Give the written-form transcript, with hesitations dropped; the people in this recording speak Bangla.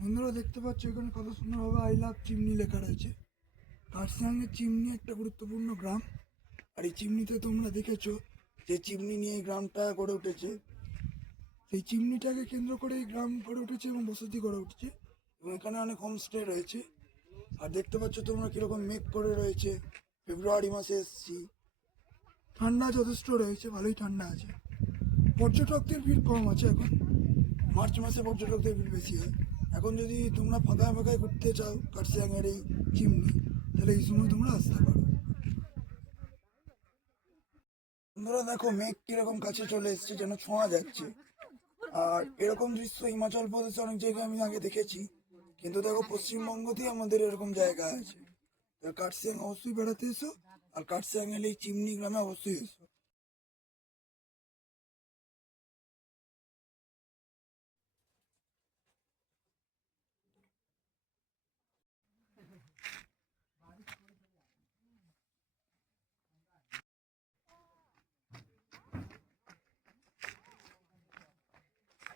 বন্ধুরা দেখতে পাচ্ছ এখানে কত সুন্দরভাবে আই লাভ চিমনি লেখা রয়েছে। কার্শিয়াংয়ের চিমনি একটা গুরুত্বপূর্ণ গ্রাম। আর এই চিমনিতে তোমরা দেখেছো যে চিমনি নিয়ে এই গ্রামটা গড়ে উঠেছে। সেই চিমনিটাকে কেন্দ্র করে এই গ্রাম গড়ে উঠেছে এবং বসতি গড়ে উঠেছে, এবং এখানে অনেক হোমস্টে রয়েছে। আর দেখতে পাচ্ছ তোমরা কিরকম মেঘ করে রয়েছে। ফেব্রুয়ারি মাসে এসেছি, ঠান্ডা যথেষ্ট রয়েছে, ভালোই ঠান্ডা আছে। পর্যটকদের ভিড় কম আছে এখন, মার্চ মাসে পর্যটকদের ভিড় বেশি হয়। এখন যদি তোমরা ফাঁকায় ফাঁকায় ঘুরতে চাও কার্শিয়াংয়ের এই চিমনি, তাহলে এই সময় তোমরা আসতে পারো। বন্ধুরা দেখো মেঘ কিরকম কাছে চলে এসছে, যেন ছোঁয়া যাচ্ছে। আর এরকম দৃশ্য হিমাচল প্রদেশে অনেক জায়গায় আমি আগে দেখেছি, কিন্তু দেখো পশ্চিমবঙ্গতেই আমাদের এরকম জায়গা আছে। কার্শিয়াং অবশ্যই বেড়াতে এসো, আর কার্শিয়াংয়ের এই চিমনি গ্রামে অবশ্যই এসো।